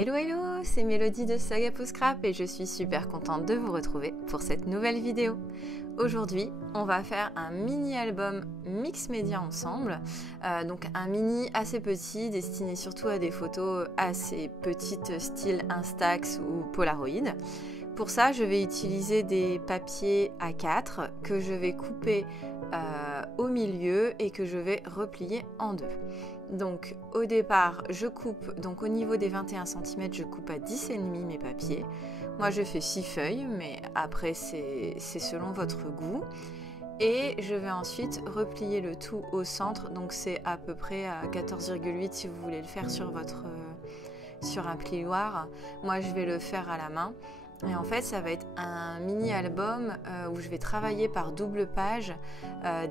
Hello hello, c'est Mélodie de Saga Peau Scrap et je suis super contente de vous retrouver pour cette nouvelle vidéo. Aujourd'hui, on va faire un mini-album mix média ensemble, donc un mini assez petit destiné surtout à des photos assez petites style Instax ou Polaroid. Pour ça, je vais utiliser des papiers A4 que je vais couper au milieu et que je vais replier en deux. Donc au départ, je coupe, donc au niveau des 21 cm, je coupe à 10,5 mes papiers. Moi je fais 6 feuilles, mais après c'est selon votre goût. Et je vais ensuite replier le tout au centre, donc c'est à peu près à 14,8 si vous voulez le faire sur un plioir. Moi je vais le faire à la main. Et en fait, ça va être un mini-album où je vais travailler par double page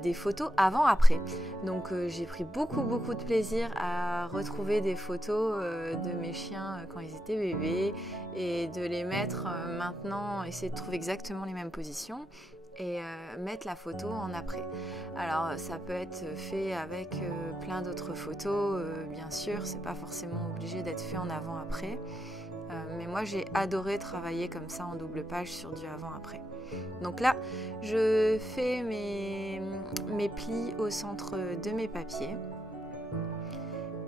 des photos avant-après. Donc j'ai pris beaucoup de plaisir à retrouver des photos de mes chiens quand ils étaient bébés et de les mettre maintenant, essayer de trouver exactement les mêmes positions et mettre la photo en après. Alors ça peut être fait avec plein d'autres photos, bien sûr, c'est pas forcément obligé d'être fait en avant-après. Mais moi j'ai adoré travailler comme ça en double page sur du avant-après. Donc là, je fais mes plis au centre de mes papiers.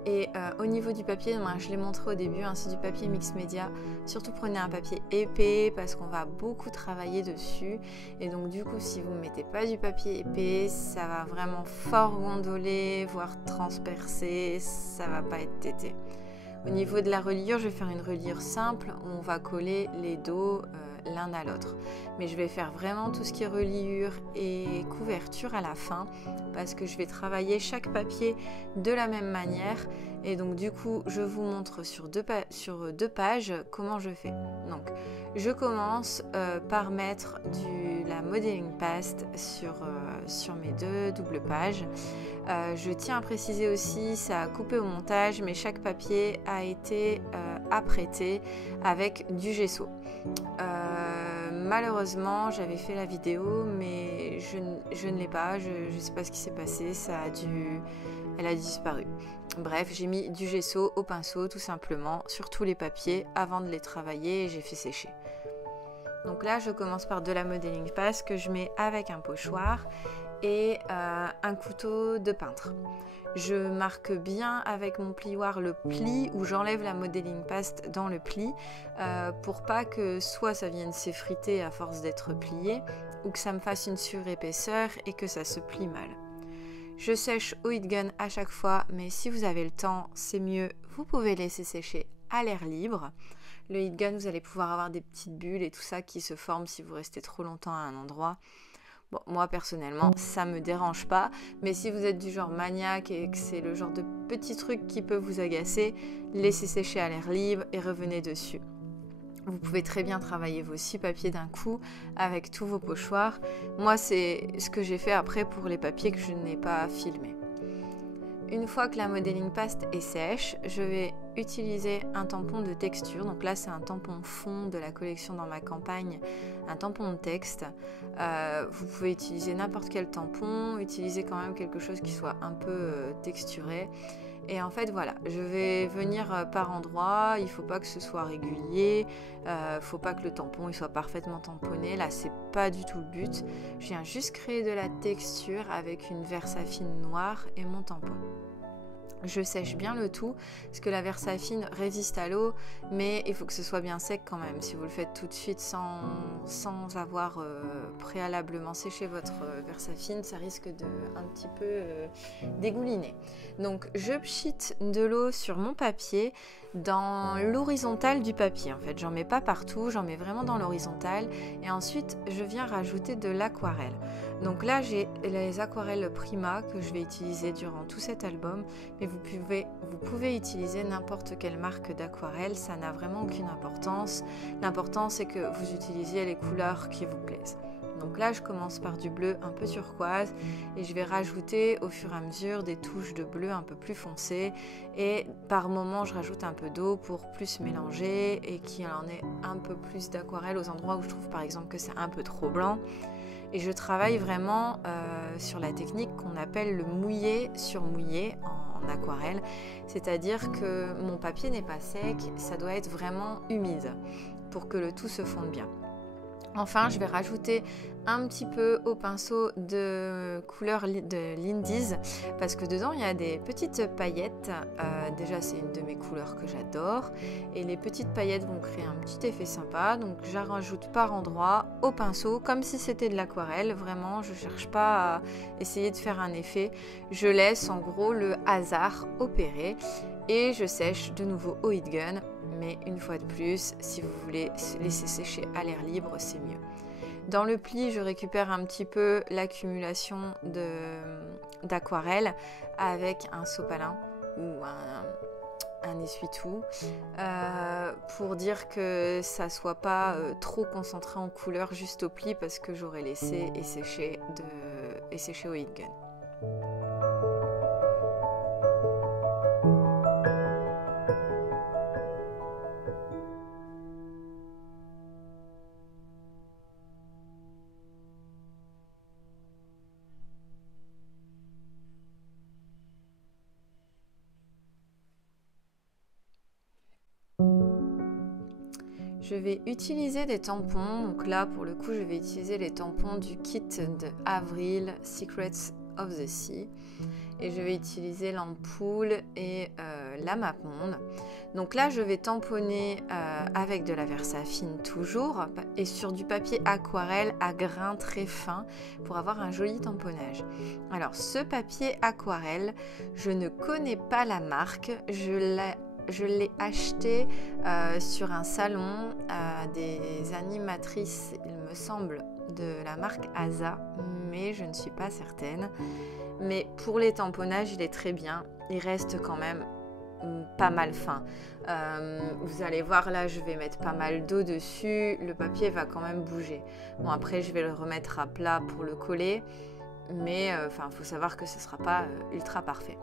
Et au niveau du papier, moi, je l'ai montré au début, hein, c'est du papier mix média. Surtout prenez un papier épais parce qu'on va beaucoup travailler dessus. Et donc du coup, si vous ne mettez pas du papier épais, ça va vraiment fort gondoler, voire transpercer, ça va pas être tété. Au niveau de la reliure, je vais faire une reliure simple où on va coller les dos l'un à l'autre. Mais je vais faire vraiment tout ce qui est reliure et couverture à la fin parce que je vais travailler chaque papier de la même manière. Et donc du coup, je vous montre sur deux pages comment je fais. Donc, je commence par mettre la modeling paste sur mes deux doubles pages. Je tiens à préciser aussi, ça a coupé au montage, mais chaque papier a été apprêté avec du gesso. Malheureusement, j'avais fait la vidéo, mais je ne l'ai pas, je ne sais pas ce qui s'est passé, elle a disparu. Bref, j'ai mis du gesso au pinceau tout simplement sur tous les papiers avant de les travailler et j'ai fait sécher. Donc là, je commence par de la modeling paste que je mets avec un pochoir et un couteau de peintre. Je marque bien avec mon plioir le pli où j'enlève la modeling paste dans le pli pour pas que soit ça vienne s'effriter à force d'être plié ou que ça me fasse une surépaisseur et que ça se plie mal. Je sèche au heat gun à chaque fois, mais si vous avez le temps, c'est mieux, vous pouvez laisser sécher à l'air libre. Le heat gun, vous allez pouvoir avoir des petites bulles et tout ça qui se forment si vous restez trop longtemps à un endroit. Bon, moi personnellement, ça me dérange pas, mais si vous êtes du genre maniaque et que c'est le genre de petit truc qui peut vous agacer, laissez sécher à l'air libre et revenez dessus. Vous pouvez très bien travailler vos 6 papiers d'un coup avec tous vos pochoirs. Moi, c'est ce que j'ai fait après pour les papiers que je n'ai pas filmés. Une fois que la modeling paste est sèche, je vais utiliser un tampon de texture. Donc là, c'est un tampon fond de la collection Dans ma campagne, un tampon de texte. Vous pouvez utiliser n'importe quel tampon, utiliser quand même quelque chose qui soit un peu texturé. Et en fait, voilà, je vais venir par endroits, il ne faut pas que ce soit régulier, il ne faut pas que le tampon il soit parfaitement tamponné. Là, c'est pas du tout le but. Je viens juste créer de la texture avec une Versafine noire et mon tampon. Je sèche bien le tout parce que la Versafine résiste à l'eau, mais il faut que ce soit bien sec quand même. Si vous le faites tout de suite sans avoir préalablement séché votre Versafine, ça risque de un petit peu dégouliner. Donc je pchite de l'eau sur mon papier dans l'horizontale du papier. En fait, j'en mets pas partout, j'en mets vraiment dans l'horizontale. Et ensuite, je viens rajouter de l'aquarelle. Donc là, j'ai les aquarelles Prima que je vais utiliser durant tout cet album, mais vous pouvez utiliser n'importe quelle marque d'aquarelle, ça n'a vraiment aucune importance. L'important, c'est que vous utilisiez les couleurs qui vous plaisent. Donc là, je commence par du bleu un peu turquoise et je vais rajouter au fur et à mesure des touches de bleu un peu plus foncé et par moment, je rajoute un peu d'eau pour plus mélanger et qu'il en ait un peu plus d'aquarelle aux endroits où je trouve par exemple que c'est un peu trop blanc. Et je travaille vraiment sur la technique qu'on appelle le mouillé sur mouillé en en aquarelle, c'est-à-dire que mon papier n'est pas sec, ça doit être vraiment humide pour que le tout se fonde bien. Enfin, je vais rajouter un petit peu au pinceau de couleur de l'Indies parce que dedans il y a des petites paillettes. Déjà c'est une de mes couleurs que j'adore et les petites paillettes vont créer un petit effet sympa. Donc j'en rajoute par endroit au pinceau comme si c'était de l'aquarelle. Vraiment, je cherche pas à essayer de faire un effet. Je laisse en gros le hasard opérer et je sèche de nouveau au heat gun. Mais une fois de plus, si vous voulez laisser sécher à l'air libre, c'est mieux. Dans le pli, je récupère un petit peu l'accumulation d'aquarelle avec un sopalin ou un essuie-tout pour dire que ça soit pas trop concentré en couleur juste au pli parce que j'aurais laissé et séché au heat gun. Je vais utiliser des tampons, donc là pour le coup je vais utiliser les tampons du kit de Avril Secrets of the Sea et je vais utiliser l'ampoule et la Mapmonde. Donc là je vais tamponner avec de la Versafine toujours et sur du papier aquarelle à grains très fins pour avoir un joli tamponnage. Alors ce papier aquarelle, je ne connais pas la marque, je l'ai acheté sur un salon à des animatrices, il me semble, de la marque Asa, mais je ne suis pas certaine. Mais pour les tamponnages, il est très bien. Il reste quand même pas mal fin. Vous allez voir, là, je vais mettre pas mal d'eau dessus. Le papier va quand même bouger. Bon, après, je vais le remettre à plat pour le coller. Mais il faut savoir que ce ne sera pas ultra parfait.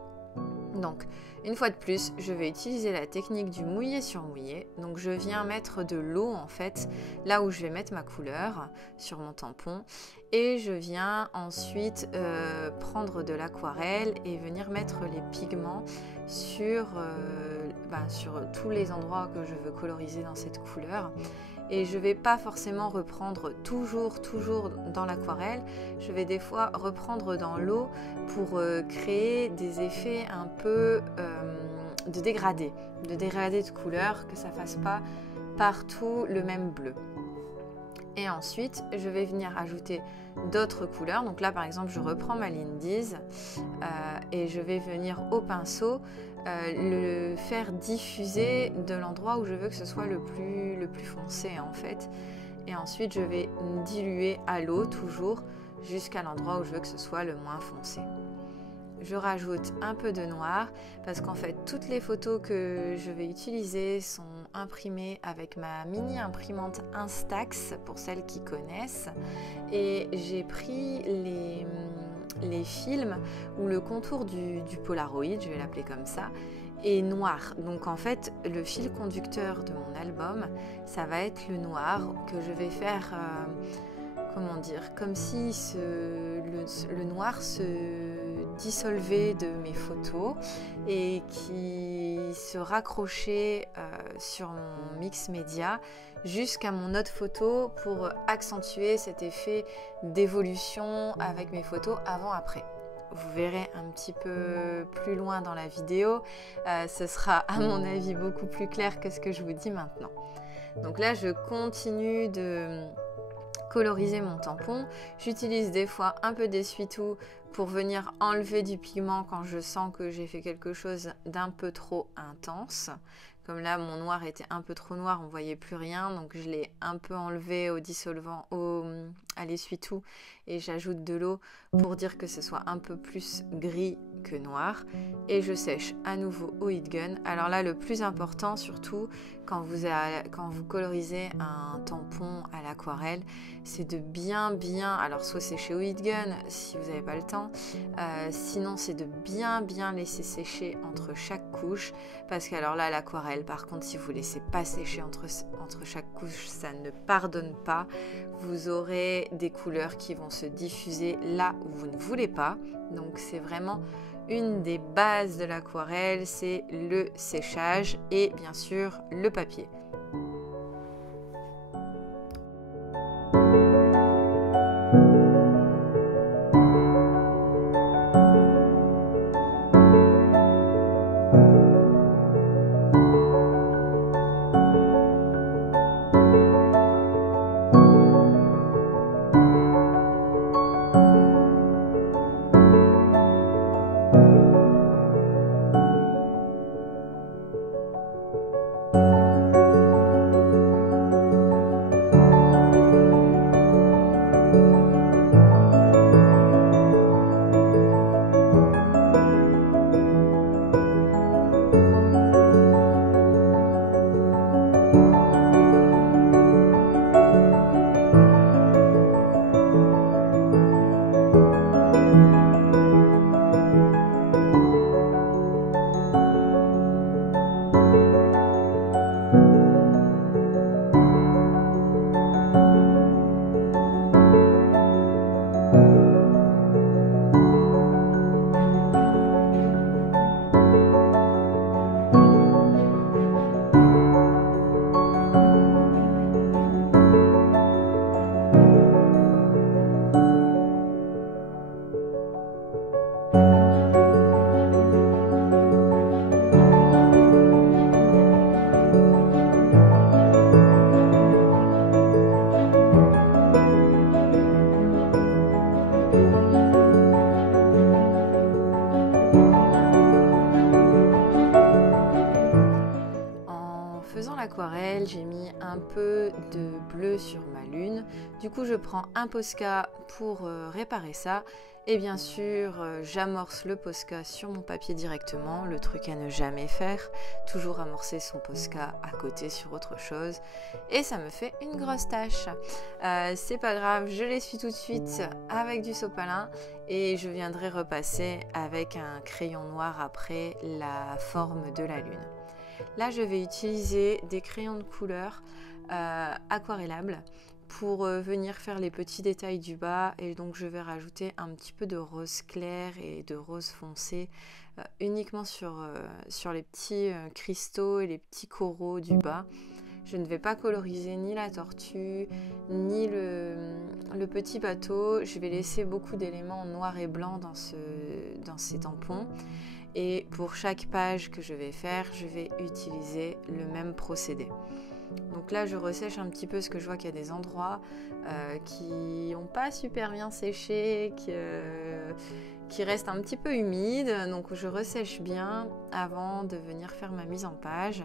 Donc, une fois de plus, je vais utiliser la technique du mouillé sur mouillé. Donc, je viens mettre de l'eau, en fait, là où je vais mettre ma couleur sur mon tampon. Et je viens ensuite prendre de l'aquarelle et venir mettre les pigments sur tous les endroits que je veux coloriser dans cette couleur. Et je ne vais pas forcément reprendre toujours dans l'aquarelle. Je vais des fois reprendre dans l'eau pour créer des effets un peu de dégradé de couleur, que ça ne fasse pas partout le même bleu. Et ensuite, je vais venir ajouter d'autres couleurs. Donc là, par exemple, je reprends ma Lindy's et je vais venir au pinceau le faire diffuser de l'endroit où je veux que ce soit le plus foncé en fait. Et ensuite, je vais diluer à l'eau toujours jusqu'à l'endroit où je veux que ce soit le moins foncé. Je rajoute un peu de noir parce qu'en fait toutes les photos que je vais utiliser sont imprimées avec ma mini imprimante Instax pour celles qui connaissent et j'ai pris les films où le contour du Polaroid, je vais l'appeler comme ça, est noir. Donc en fait le fil conducteur de mon album ça va être le noir que je vais faire comme si le noir se dissolvait de mes photos et qui se raccrochait sur mon mix média jusqu'à mon autre photo pour accentuer cet effet d'évolution avec mes photos avant-après. Vous verrez un petit peu plus loin dans la vidéo, ce sera à mon avis beaucoup plus clair que ce que je vous dis maintenant. Donc là je continue de coloriser mon tampon. J'utilise des fois un peu d'essuie-tout pour venir enlever du pigment quand je sens que j'ai fait quelque chose d'un peu trop intense. Comme là, mon noir était un peu trop noir, on ne voyait plus rien, donc je l'ai un peu enlevé au dissolvant, à l'essuie-tout, et j'ajoute de l'eau pour dire que ce soit un peu plus gris que noir. Et je sèche à nouveau au heat gun. Alors là, le plus important, surtout quand vous colorisez un tampon à l'aquarelle, c'est de bien, alors soit sécher au heat gun si vous n'avez pas le temps, sinon c'est de bien laisser sécher entre chaque couche, parce qu'alors là, l'aquarelle, par contre, si vous ne laissez pas sécher entre chaque couche, ça ne pardonne pas. Vous aurez des couleurs qui vont se diffuser là où vous ne voulez pas. Donc c'est vraiment une des bases de l'aquarelle, c'est le séchage et bien sûr le papier. L'aquarelle, j'ai mis un peu de bleu sur ma lune. Du coup, je prends un Posca pour réparer ça. Et bien sûr, j'amorce le Posca sur mon papier directement, le truc à ne jamais faire. Toujours amorcer son Posca à côté sur autre chose. Et ça me fait une grosse tache. C'est pas grave, je l'essuie tout de suite avec du sopalin. Et je viendrai repasser avec un crayon noir après la forme de la lune. Là, je vais utiliser des crayons de couleur aquarellables pour venir faire les petits détails du bas. Et donc, je vais rajouter un petit peu de rose clair et de rose foncé uniquement sur les petits cristaux et les petits coraux du bas. Je ne vais pas coloriser ni la tortue, ni le petit bateau. Je vais laisser beaucoup d'éléments en noir et blanc dans ces tampons. Et pour chaque page que je vais faire, je vais utiliser le même procédé. Donc là, je ressèche un petit peu parce que je vois qu'il y a des endroits qui n'ont pas super bien séché, qui restent un petit peu humides. Donc je ressèche bien avant de venir faire ma mise en page.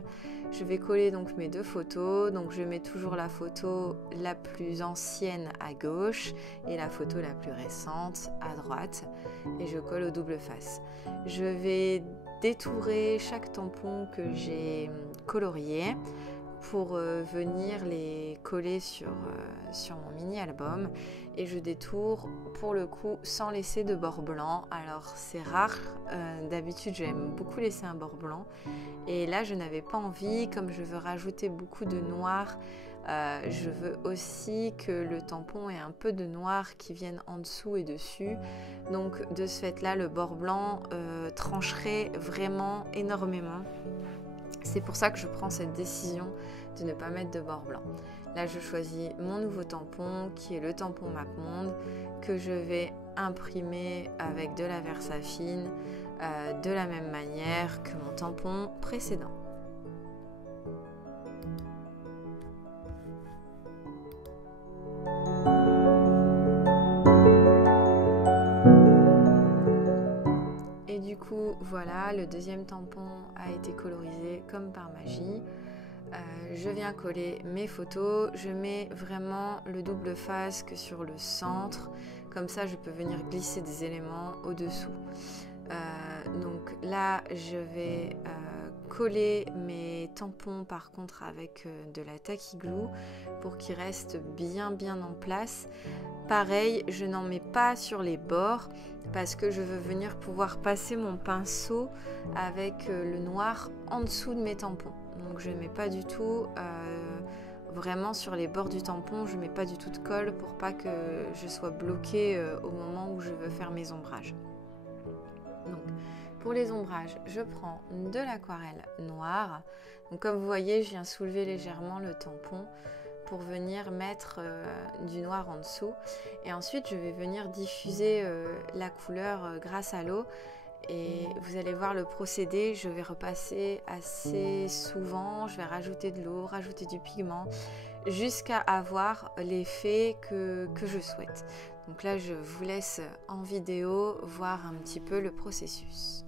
Je vais coller donc mes deux photos. Donc je mets toujours la photo la plus ancienne à gauche et la photo la plus récente à droite. Et je colle au double face. Je vais détourer chaque tampon que j'ai colorié pour venir les coller sur mon mini-album. Et je détourne pour le coup sans laisser de bord blanc. Alors c'est rare, d'habitude j'aime beaucoup laisser un bord blanc. Et là je n'avais pas envie, comme je veux rajouter beaucoup de noir, je veux aussi que le tampon ait un peu de noir qui vienne en dessous et dessus. Donc de ce fait là, le bord blanc trancherait vraiment énormément. C'est pour ça que je prends cette décision de ne pas mettre de bord blanc. Là, je choisis mon nouveau tampon qui est le tampon MapMonde que je vais imprimer avec de la Versafine de la même manière que mon tampon précédent. Et du coup, voilà, le deuxième tampon a été colorisé comme par magie. Je viens coller mes photos, je mets vraiment le double face que sur le centre, comme ça je peux venir glisser des éléments au-dessous. Donc là je vais coller mes tampons par contre avec de la tacky glue pour qu'ils restent bien en place. Pareil, je n'en mets pas sur les bords parce que je veux venir pouvoir passer mon pinceau avec le noir en dessous de mes tampons. Donc je ne mets pas du tout vraiment sur les bords du tampon, je ne mets pas du tout de colle pour pas que je sois bloquée au moment où je veux faire mes ombrages. Donc pour les ombrages, je prends de l'aquarelle noire. Donc comme vous voyez, je viens soulever légèrement le tampon pour venir mettre du noir en dessous. Et ensuite, je vais venir diffuser la couleur grâce à l'eau. Et vous allez voir le procédé, je vais repasser assez souvent, je vais rajouter de l'eau, rajouter du pigment, jusqu'à avoir l'effet que je souhaite. Donc là, je vous laisse en vidéo voir un petit peu le processus.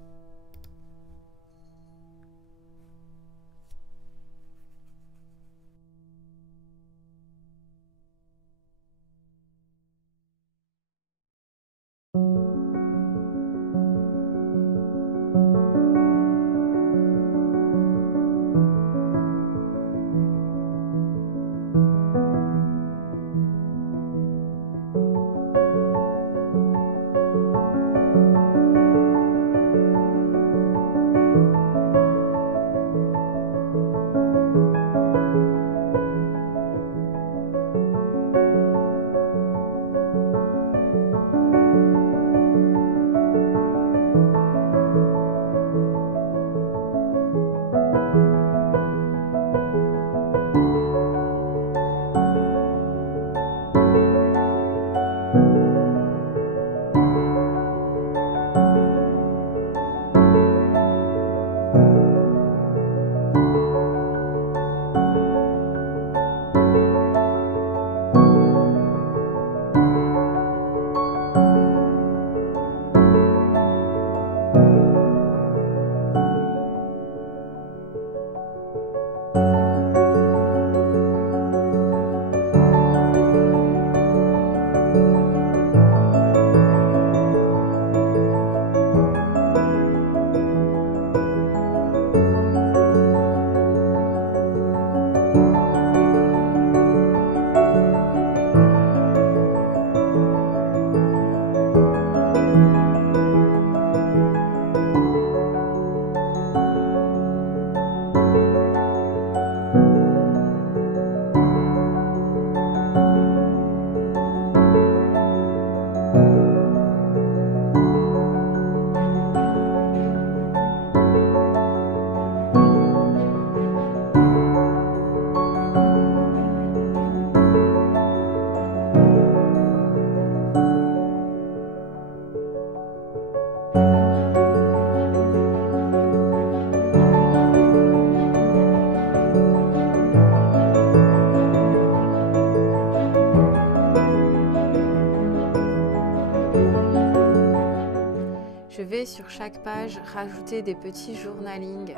Je vais sur chaque page rajouter des petits journalings.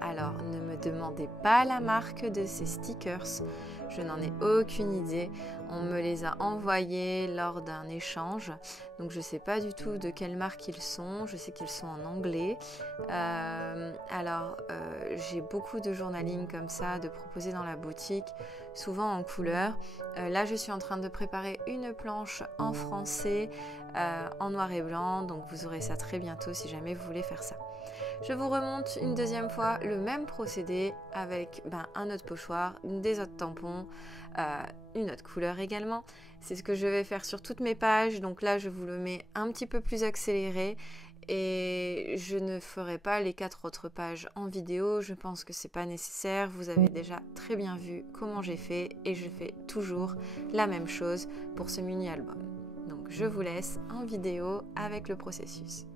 Alors, ne me demandez pas la marque de ces stickers, je n'en ai aucune idée. On me les a envoyés lors d'un échange, donc je ne sais pas du tout de quelle marque ils sont. Je sais qu'ils sont en anglais. J'ai beaucoup de journalings comme ça de proposer dans la boutique, souvent en couleur. Là, je suis en train de préparer une planche en français, en noir et blanc, donc vous aurez ça très bientôt si jamais vous voulez faire ça. Je vous remonte une deuxième fois le même procédé avec un autre pochoir, des autres tampons, une autre couleur également. C'est ce que je vais faire sur toutes mes pages, donc là je vous le mets un petit peu plus accéléré et je ne ferai pas les 4 autres pages en vidéo, je pense que c'est pas nécessaire. Vous avez déjà très bien vu comment j'ai fait et je fais toujours la même chose pour ce mini album. Donc je vous laisse en vidéo avec le processus.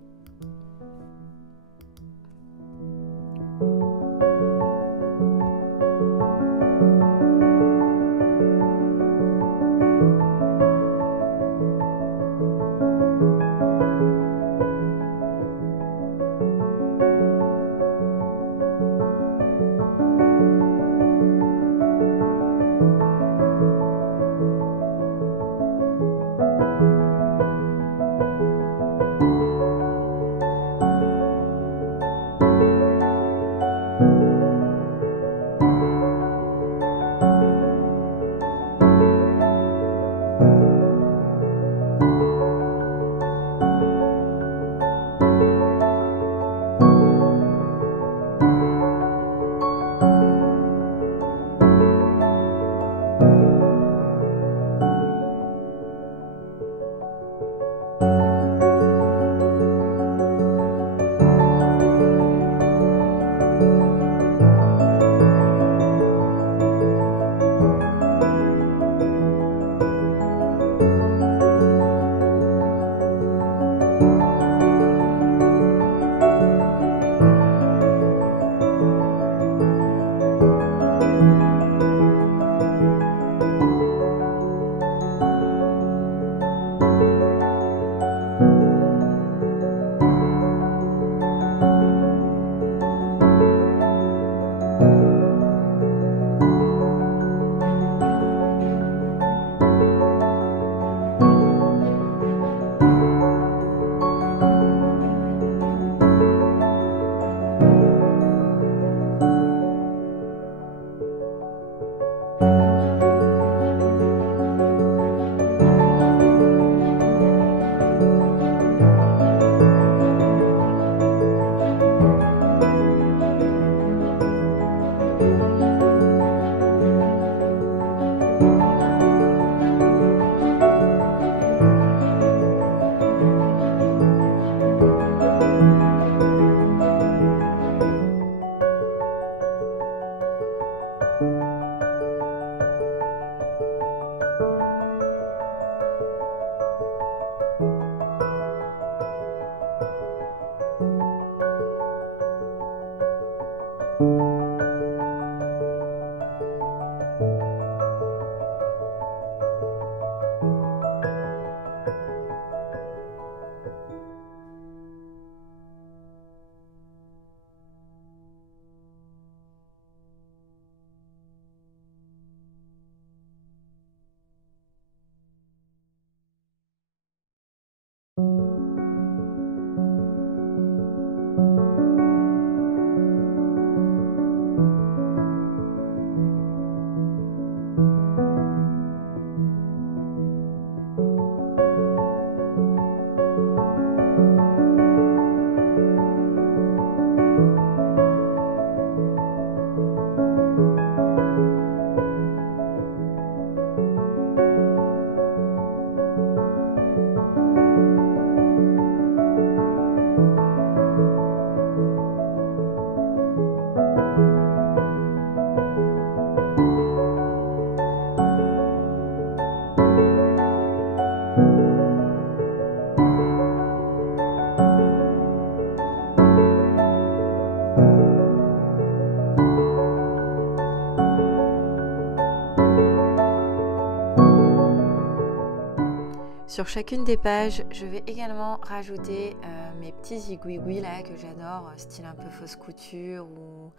Sur chacune des pages, je vais également rajouter mes petits zigouigouis là que j'adore, style un peu fausse couture ou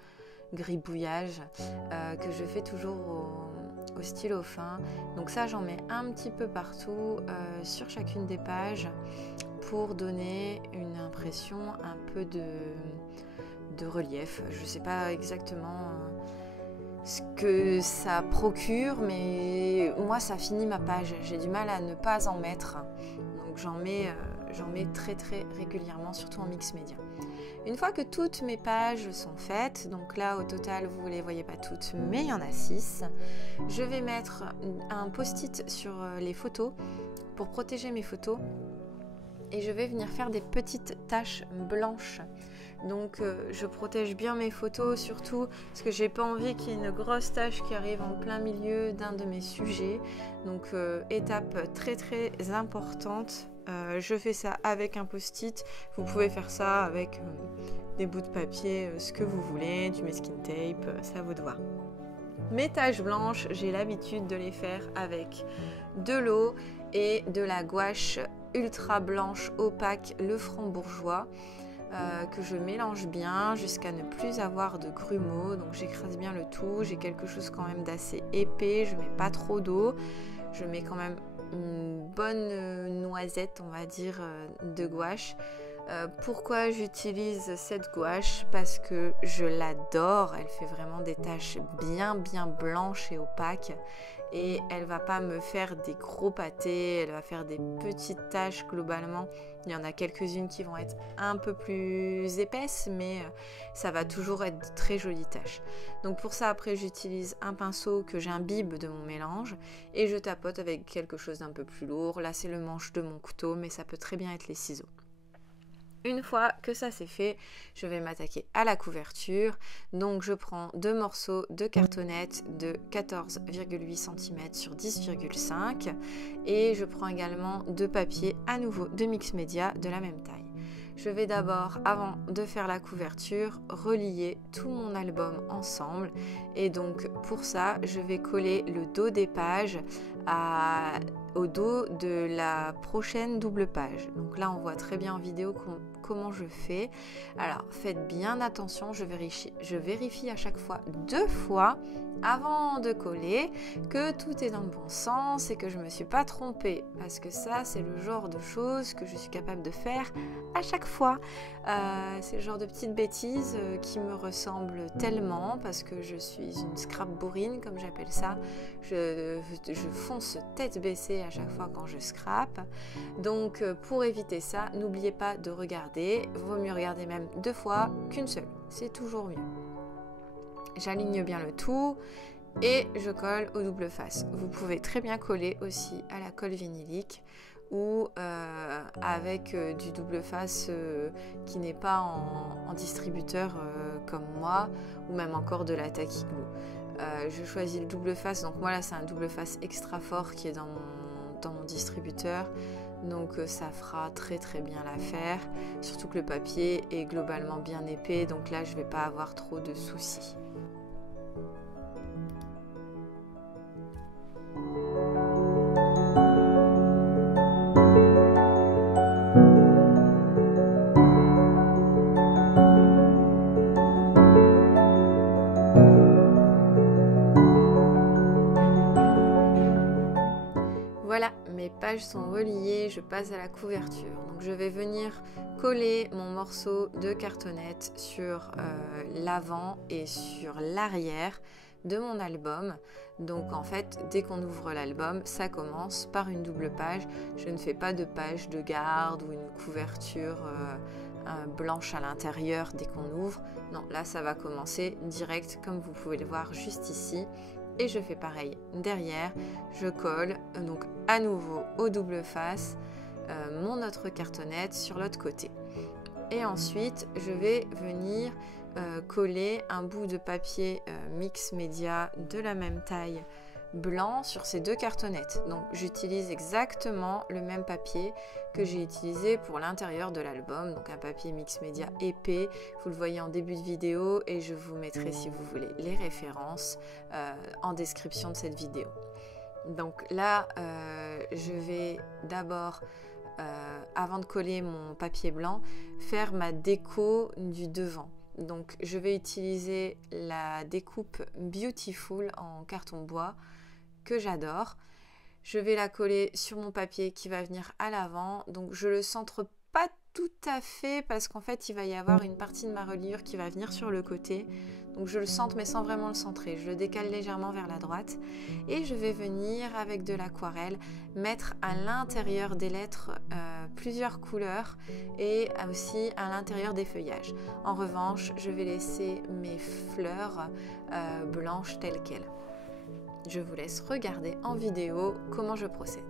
gribouillage, que je fais toujours au stylo fin. Donc ça, j'en mets un petit peu partout sur chacune des pages pour donner une impression un peu de relief. Je ne sais pas exactement ce que ça procure, mais moi ça finit ma page. J'ai du mal à ne pas en mettre, donc j'en mets très très régulièrement, surtout en mix média. Une fois que toutes mes pages sont faites, donc là au total vous ne les voyez pas toutes, mais il y en a 6, je vais mettre un post-it sur les photos pour protéger mes photos et je vais venir faire des petites taches blanches. Donc je protège bien mes photos, surtout parce que j'ai pas envie qu'il y ait une grosse tache qui arrive en plein milieu d'un de mes sujets. Donc étape très très importante, je fais ça avec un post-it. Vous pouvez faire ça avec des bouts de papier, ce que vous voulez, du masking tape, ça à vous de voir. Mes taches blanches, j'ai l'habitude de les faire avec de l'eau et de la gouache ultra blanche opaque, le Franc-Bourgeois. Que je mélange bien jusqu'à ne plus avoir de grumeaux, donc j'écrase bien le tout. J'ai quelque chose quand même d'assez épais, je mets pas trop d'eau, je mets quand même une bonne noisette, on va dire, de gouache. Pourquoi j'utilise cette gouache? Parce que je l'adore, elle fait vraiment des taches bien blanches et opaques et elle va pas me faire des gros pâtés, elle va faire des petites taches globalement. Il y en a quelques-unes qui vont être un peu plus épaisses, mais ça va toujours être de très jolies taches. Donc pour ça, après, j'utilise un pinceau que j'imbibe de mon mélange et je tapote avec quelque chose d'un peu plus lourd. Là, c'est le manche de mon couteau, mais ça peut très bien être les ciseaux. Une fois que ça c'est fait, je vais m'attaquer à la couverture. Donc je prends 2 morceaux de cartonnette de 14,8 cm sur 10,5 et je prends également 2 papiers à nouveau de mix média de la même taille. Je vais d'abord, avant de faire la couverture, relier tout mon album ensemble et donc pour ça, je vais coller le dos des pages au dos de la prochaine double page. Donc là, on voit très bien en vidéo comment je fais. Alors, faites bien attention, je vérifie à chaque fois 2 fois avant de coller que tout est dans le bon sens et que je ne me suis pas trompée. Parce que ça, c'est le genre de choses que je suis capable de faire à chaque fois. C'est le genre de petites bêtises qui me ressemblent tellement parce que je suis une scrap bourrine, comme j'appelle ça. Je fonce tête baissée à chaque fois quand je scrape. Donc pour éviter ça, n'oubliez pas de regarder. Vaut mieux regarder même 2 fois qu'une seule. C'est toujours mieux. J'aligne bien le tout et je colle au double face. Vous pouvez très bien coller aussi à la colle vinilique ou avec du double face qui n'est pas en distributeur comme moi, ou même encore de la Tacky Glue. Je choisis le double face, donc moi là c'est un double face extra fort qui est dans mon distributeur, donc ça fera très très bien l'affaire, surtout que le papier est globalement bien épais, donc là je vais pas avoir trop de soucis. Voilà, mes pages sont reliées, je passe à la couverture. Donc je vais venir coller mon morceau de cartonnette sur l'avant et sur l'arrière de mon album. Donc en fait, dès qu'on ouvre l'album, ça commence par une double page. Je ne fais pas de page de garde ou une couverture blanche à l'intérieur dès qu'on ouvre. Non, là ça va commencer direct comme vous pouvez le voir juste ici. Et je fais pareil derrière, je colle donc à nouveau au double face mon autre cartonnette sur l'autre côté. Et ensuite, je vais venir coller un bout de papier mix média de la même taille blanc sur ces 2 cartonnettes. Donc j'utilise exactement le même papier que j'ai utilisé pour l'intérieur de l'album, donc un papier mix média épais, vous le voyez en début de vidéo et je vous mettrai si vous voulez les références en description de cette vidéo. Donc là, je vais d'abord, avant de coller mon papier blanc, faire ma déco du devant. Donc je vais utiliser la découpe Beautiful en carton bois que j'adore. Je vais la coller sur mon papier qui va venir à l'avant. Donc je le centre pas tout à fait parce qu'en fait il va y avoir une partie de ma reliure qui va venir sur le côté. Donc je le centre mais sans vraiment le centrer. Je le décale légèrement vers la droite. Et je vais venir avec de l'aquarelle mettre à l'intérieur des lettres plusieurs couleurs et aussi à l'intérieur des feuillages. En revanche, je vais laisser mes fleurs blanches telles quelles. Je vous laisse regarder en vidéo comment je procède.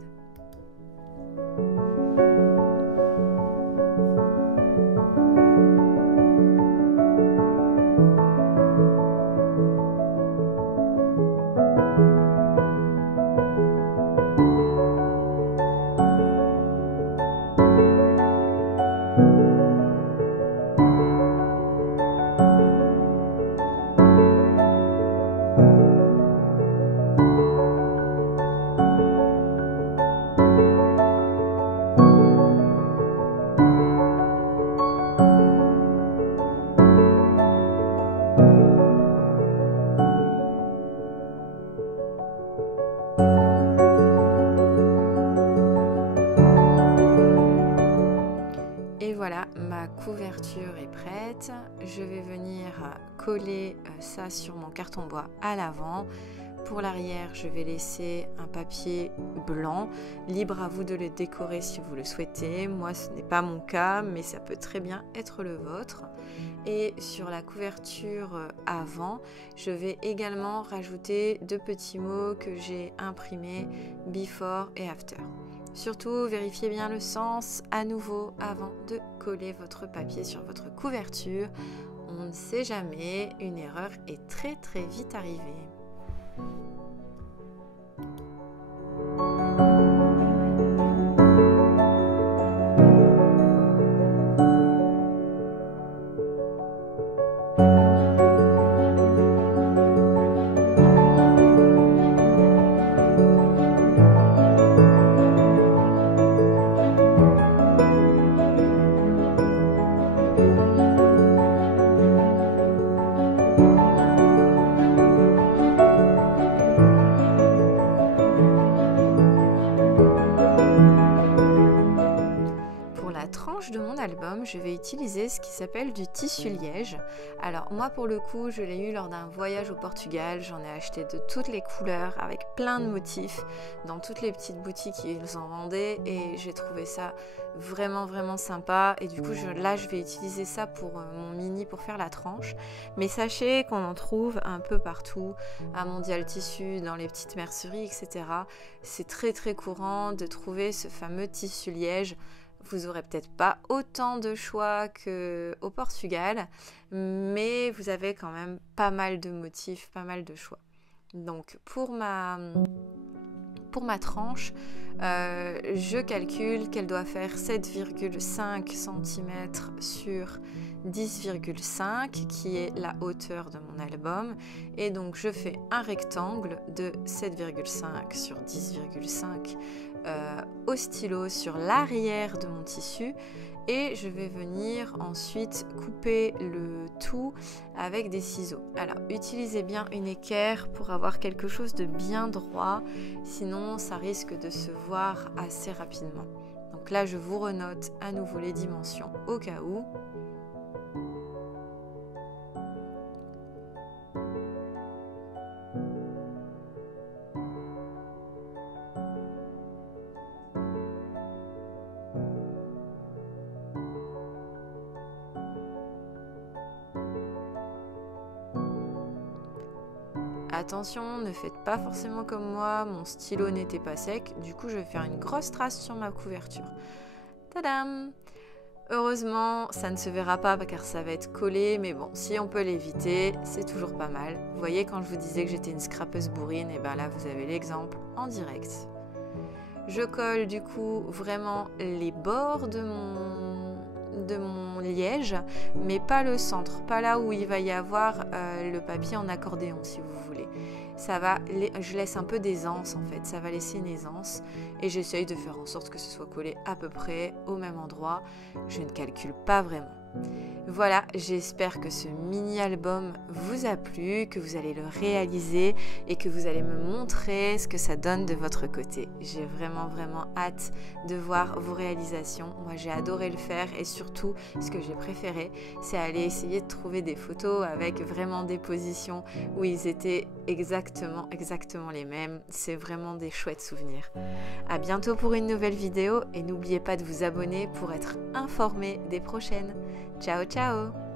Et voilà, ma couverture est prête. Je vais venir coller ça sur mon carton bois à l'avant. Pour l'arrière, je vais laisser un papier blanc. Libre à vous de le décorer si vous le souhaitez. Moi, ce n'est pas mon cas, mais ça peut très bien être le vôtre. Et sur la couverture avant, je vais également rajouter 2 petits mots que j'ai imprimés, before et after. Surtout, vérifiez bien le sens à nouveau avant de coller votre papier sur votre couverture. On ne sait jamais, une erreur est très très vite arrivée. De mon album, je vais utiliser ce qui s'appelle du tissu liège. Alors moi pour le coup, je l'ai eu lors d'un voyage au Portugal. J'en ai acheté de toutes les couleurs avec plein de motifs dans toutes les petites boutiques ils en vendaient et j'ai trouvé ça vraiment sympa. Et du coup là je vais utiliser ça pour mon mini pour faire la tranche. Mais sachez qu'on en trouve un peu partout, à Mondial Tissu, dans les petites merceries, etc. C'est très courant de trouver ce fameux tissu liège. Vous n'aurez peut-être pas autant de choix qu'au Portugal, mais vous avez quand même pas mal de motifs, pas mal de choix. Donc pour ma tranche, je calcule qu'elle doit faire 7,5 cm sur 10,5 qui est la hauteur de mon album. Et donc je fais un rectangle de 7,5 sur 10,5 au stylo sur l'arrière de mon tissu et je vais venir ensuite couper le tout avec des ciseaux. Alors utilisez bien une équerre pour avoir quelque chose de bien droit, sinon ça risque de se voir assez rapidement. Donc là je vous renote à nouveau les dimensions au cas où. Attention, ne faites pas forcément comme moi, mon stylo n'était pas sec, du coup je vais faire une grosse trace sur ma couverture. Tadam! Heureusement, ça ne se verra pas car ça va être collé, mais bon, si on peut l'éviter, c'est toujours pas mal. Vous voyez, quand je vous disais que j'étais une scrapeuse bourrine, et bien là vous avez l'exemple en direct. Je colle du coup vraiment les bords de de mon liège, mais pas le centre, pas là où il va y avoir le papier en accordéon si vous voulez. Je laisse un peu d'aisance en fait, ça va laisser une aisance et j'essaye de faire en sorte que ce soit collé à peu près au même endroit. Je ne calcule pas vraiment. Voilà, j'espère que ce mini-album vous a plu, que vous allez le réaliser et que vous allez me montrer ce que ça donne de votre côté. J'ai vraiment hâte de voir vos réalisations. Moi, j'ai adoré le faire et surtout, ce que j'ai préféré, c'est aller essayer de trouver des photos avec vraiment des positions où ils étaient exactement les mêmes. C'est vraiment des chouettes souvenirs. À bientôt pour une nouvelle vidéo et n'oubliez pas de vous abonner pour être informé des prochaines. Ciao ciao!